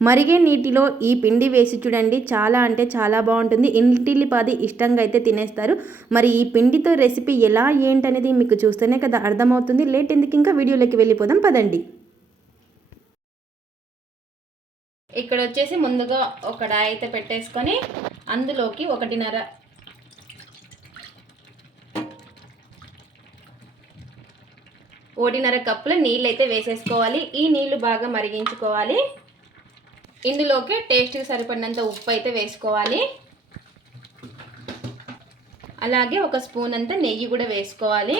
మరిగే నీటిలో ఈ పిండి వేసి చూడండి. చాలా అంటే చాలా బాగుంటుంది. ఇంటిల్లిపాది ఇష్టంగా అయితే తినేస్తారు. మరి ఈ పిండితో రెసిపీ ఎలా ఏంటనేది మీకు చూస్తేనే కదా అర్థమవుతుంది. లేట్ ఎందుకు ఇంకా వీడియోలోకి వెళ్ళిపోదాం. పదండి. ఇక్కడ వచ్చేసి ముందుగా ఒక డాయ్ అయితే పెట్టేసుకొని అందులోకి ఒకటిన్నర ఒకటిన్నర కప్పుల నీళ్ళు అయితే వేసేసుకోవాలి. ఈ నీళ్ళు బాగా మరిగించుకోవాలి. ఇందులోకి టేస్ట్కి సరిపడినంత ఉప్పు అయితే వేసుకోవాలి. అలాగే ఒక స్పూన్ అంతా నెయ్యి కూడా వేసుకోవాలి.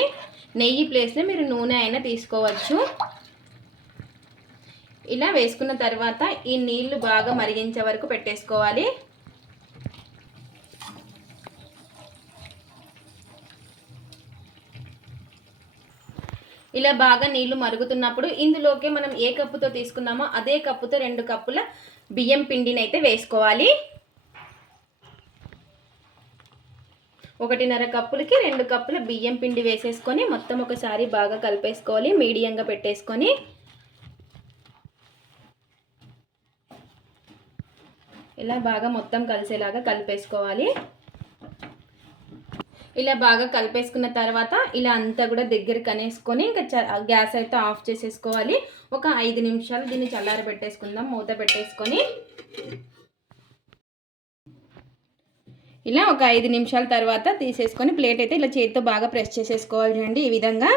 నెయ్యి ప్లేస్లో మీరు నూనె అయినా తీసుకోవచ్చు. ఇలా వేసుకున్న తర్వాత ఈ నీళ్ళు బాగా మరిగించే వరకు పెట్టేసుకోవాలి. ఇలా బాగా నీళ్ళు మరుగుతున్నప్పుడు ఇందులోకి మనం ఏ కప్పుతో తీసుకున్నామో అదే కప్పుతో రెండు కప్పుల బియ్యం పిండిని అయితే వేసుకోవాలి. ఒకటిన్నర కప్పులకి రెండు కప్పుల బియ్యం పిండి వేసేసుకొని మొత్తం ఒకసారి బాగా కలిపేసుకోవాలి మీడియంగా పెట్టేసుకొని. ఇలా బాగా మొత్తం కలిసేలాగా కలిపేసుకోవాలి. ఇలా బాగా కలిపేసుకున్న తర్వాత ఇలా అంతా కూడా దగ్గర కనేసుకొని ఇంకా గ్యాస్ అయితే ఆఫ్ చేసేసుకోవాలి. ఒక ఐదు నిమిషాలు దీన్ని చల్లార పెట్టేసుకుందాం మూత పెట్టేసుకొని. ఇలా ఒక ఐదు నిమిషాల తర్వాత తీసేసుకొని ప్లేట్ అయితే ఇలా చేతితో బాగా ప్రెస్ చేసేసుకోవాలి అండి ఈ విధంగా.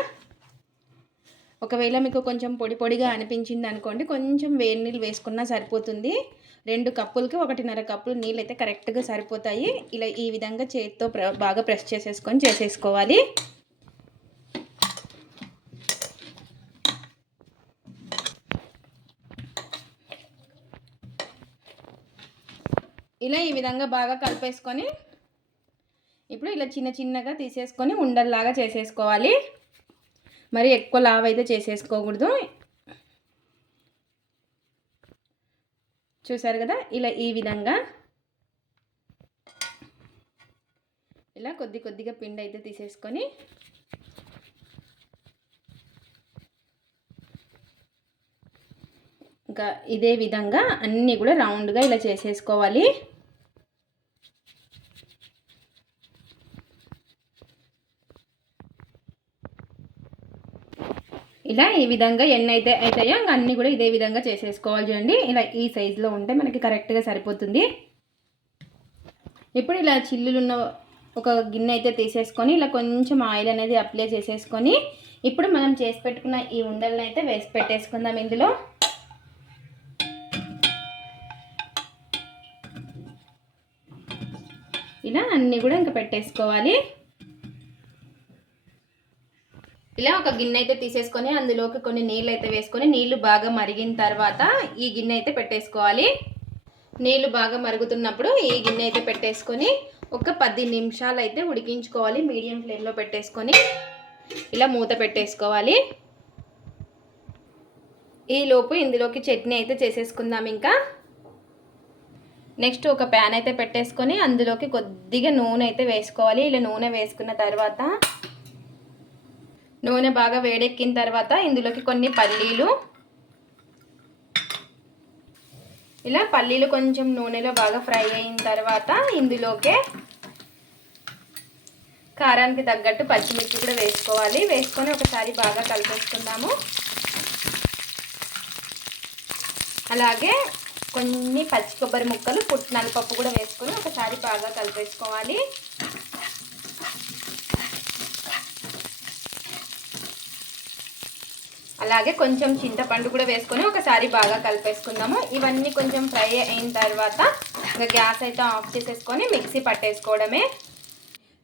ఒకవేళ మీకు కొంచెం పొడి పొడిగా అనిపించింది అనుకోండి కొంచెం వేడి నీళ్ళు వేసుకున్నా సరిపోతుంది. రెండు కప్పులకి ఒకటిన్నర కప్పులు నీళ్ళు అయితే కరెక్ట్గా సరిపోతాయి. ఇలా ఈ విధంగా చేతితో బాగా ప్రెస్ చేసేసుకొని చేసేసుకోవాలి. ఇలా ఈ విధంగా బాగా కలిపేసుకొని ఇప్పుడు ఇలా చిన్న చిన్నగా తీసేసుకొని ఉండల్లాగా చేసేసుకోవాలి. మరి ఎక్కువ లావ్ అయితే చేసేసుకోకూడదు. చూసారు కదా? ఇలా ఈ విధంగా ఇలా కొద్ది కొద్దిగా పిండి అయితే తీసేసుకొని ఇంకా ఇదే విధంగా అన్నీ కూడా రౌండ్గా ఇలా చేసేసుకోవాలి. ఇలా ఈ విధంగా ఎన్ని అయితే అవుతాయో ఇంకా అన్నీ కూడా ఇదే విధంగా చేసేసుకోవాలి చూడండి. ఇలా ఈ సైజులో ఉంటే మనకి కరెక్ట్గా సరిపోతుంది. ఇప్పుడు ఇలా చిల్లులున్న ఒక గిన్నె అయితే తీసేసుకొని ఇలా కొంచెం ఆయిల్ అనేది అప్లై చేసేసుకొని ఇప్పుడు మనం చేసి పెట్టుకున్న ఈ ఉండలను అయితే వేసి పెట్టేసుకుందాం ఇందులో. ఇలా అన్నీ కూడా ఇంకా పెట్టేసుకోవాలి. ఇలా ఒక గిన్నె అయితే తీసేసుకొని అందులోకి కొన్ని నీళ్ళు అయితే వేసుకొని నీళ్ళు బాగా మరిగిన తర్వాత ఈ గిన్నె అయితే పెట్టేసుకోవాలి. నీళ్ళు బాగా మరుగుతున్నప్పుడు ఈ గిన్నె అయితే పెట్టేసుకొని ఒక పది నిమిషాలు అయితే ఉడికించుకోవాలి. మీడియం ఫ్లేమ్లో పెట్టేసుకొని ఇలా మూత పెట్టేసుకోవాలి. ఈలోపు ఇందులోకి చట్నీ అయితే చేసేసుకుందాం ఇంకా. నెక్స్ట్ ఒక ప్యాన్ అయితే పెట్టేసుకొని అందులోకి కొద్దిగా నూనె అయితే వేసుకోవాలి. ఇలా నూనె వేసుకున్న తర్వాత నూనె బాగా వేడెక్కిన తర్వాత ఇందులోకి కొన్ని పల్లీలు. ఇలా పల్లీలు కొంచెం నూనెలో బాగా ఫ్రై అయిన తర్వాత ఇందులోకే కారానికి తగ్గట్టు పచ్చిమిర్చి కూడా వేసుకోవాలి. వేసుకొని ఒకసారి బాగా కలిపేసుకుందాము. అలాగే కొన్ని పచ్చి కొబ్బరి ముక్కలు పుట్టినలపప్పు కూడా వేసుకొని ఒకసారి బాగా కలిపేసుకోవాలి. అలాగే కొంచెం చింతపండు కూడా వేసుకొని ఒకసారి బాగా కలిపేసుకుందాము. ఇవన్నీ కొంచెం ఫ్రై అయిన తర్వాత ఇంకా గ్యాస్ అయితే ఆఫ్ చేసేసుకొని మిక్సీ పట్టేసుకోవడమే.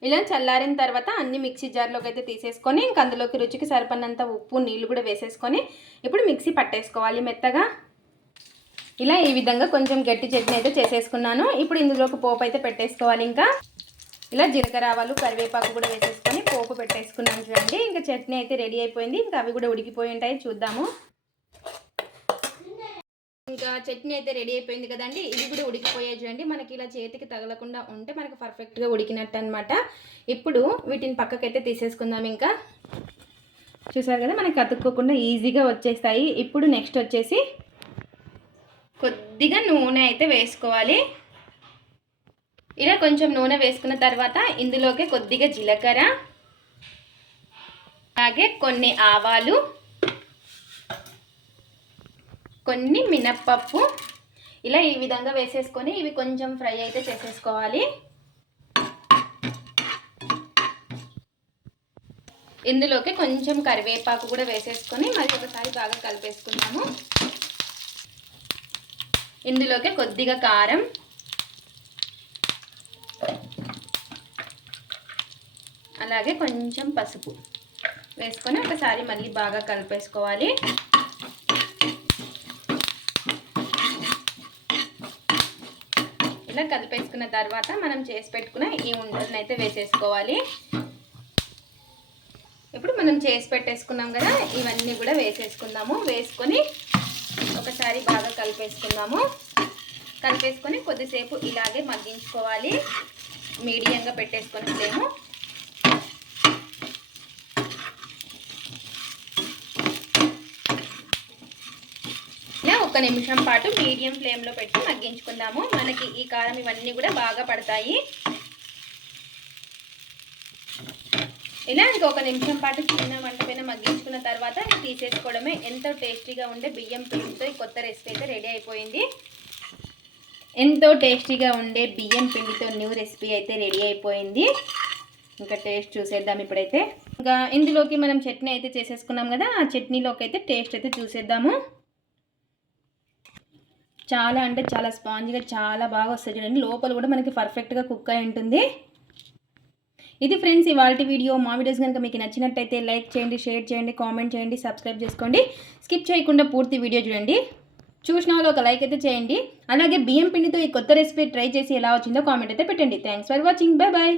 ఇలా చల్లారిన తర్వాత అన్ని మిక్సీ జార్లోకి అయితే తీసేసుకొని ఇంక అందులోకి రుచికి సరిపడినంత ఉప్పు నీళ్ళు కూడా వేసేసుకొని ఇప్పుడు మిక్సీ పట్టేసుకోవాలి మెత్తగా. ఇలా ఈ విధంగా కొంచెం గట్టి చట్నీ అయితే చేసేసుకున్నాను. ఇప్పుడు ఇందులోకి పోపు అయితే పెట్టేసుకోవాలి ఇంకా. ఇలా జీలకర్ర ఆవాలు కరివేపాకు కూడా వేసేసుకొని పోపు పెట్టేసుకున్నాం చూడండి. ఇంకా చట్నీ అయితే రెడీ అయిపోయింది. ఇంకా అవి కూడా ఉడికిపోయి ఉంటాయి. చూద్దాము. ఇంకా చట్నీ అయితే రెడీ అయిపోయింది కదండి. ఇది కూడా ఉడికిపోయాయి చూడండి. మనకి ఇలా చేతికి తగలకుండా ఉంటే మనకి పర్ఫెక్ట్గా ఉడికినట్టు అనమాట ఇప్పుడు వీటిని పక్కకైతే తీసేసుకుందాం ఇంకా. చూసారు కదా మనకి అతుక్కోకుండా ఈజీగా వచ్చేస్తాయి. ఇప్పుడు నెక్స్ట్ వచ్చేసి కొద్దిగా నూనె అయితే వేసుకోవాలి. ఇలా కొంచెం నూనె వేసుకున్న తర్వాత ఇందులోకి కొద్దిగా జీలకర్ర అలాగే కొన్ని ఆవాలు కొన్ని మినప్పప్పు. ఇలా ఈ విధంగా వేసేసుకొని ఇవి కొంచెం ఫ్రై అయితే చేసేసుకోవాలి. ఇందులోకి కొంచెం కరివేపాకు కూడా వేసేసుకొని మళ్ళీ ఒకసారి బాగా కలిపేసుకున్నాము ఇందులోకి కొద్దిగా కారం అలాగే కొంచెం పసుపు వేసుకొని ఒకసారి మళ్ళీ బాగా కలిపేసుకోవాలి. ఇలా కలిపేసుకున్న తర్వాత మనం చేసి పెట్టుకున్న ఈ ఉండలను అయితే వేసేసుకోవాలి. ఇప్పుడు మనం చేసి పెట్టేసుకున్నాం కదా ఇవన్నీ కూడా వేసేసుకుందాము. వేసుకొని ఒకసారి బాగా కలిపేసుకుందాము. కలిపేసుకొని కొద్దిసేపు ఇలాగే మగ్గించుకోవాలి. మీడియంగా పెట్టేసుకొని ఫ్లేము ఇలా ఒక నిమిషం పాటు మీడియం ఫ్లేమ్లో పెట్టి మగ్గించుకుందాము. మనకి ఈ కారం ఇవన్నీ కూడా బాగా పడతాయి. ఇలా ఇంకొక నిమిషం పాటు చిన్న మంట పైన మగ్గించుకున్న తర్వాత తీసేసుకోవడమే. ఎంతో టేస్టీగా ఉండే బియ్యం పిండితో ఈ కొత్త రెసిపీ అయితే రెడీ అయిపోయింది. ఎంతో టేస్టీగా ఉండే బియ్యం పిండితో న్యూ రెసిపీ అయితే రెడీ అయిపోయింది. ఇంకా టేస్ట్ చూసేద్దాం ఇప్పుడైతే. ఇంకా ఇందులోకి మనం చట్నీ అయితే చేసేసుకున్నాం కదా ఆ చట్నీలోకి అయితే టేస్ట్ అయితే చూసేద్దాము. చాలా అంటే చాలా స్పాంజ్గా చాలా బాగా వస్తుంది చూడండి. లోపల కూడా మనకి పర్ఫెక్ట్గా కుక్ అయి ఉంటుంది. ఇది ఫ్రెండ్స్ ఇవాళ వీడియో. మా వీడియోస్ కనుక మీకు నచ్చినట్టయితే లైక్ చేయండి షేర్ చేయండి కామెంట్ చేయండి సబ్స్క్రైబ్ చేసుకోండి. స్కిప్ చేయకుండా పూర్తి వీడియో చూడండి. చూసిన వాళ్ళు ఒక లైక్ అయితే చేయండి. అలాగే బియ్యం పిండితో ఈ కొత్త రెసిపీ ట్రై చేసి ఎలా వచ్చిందో కామెంట్ అయితే పెట్టండి. Thanks for watching. Bye bye.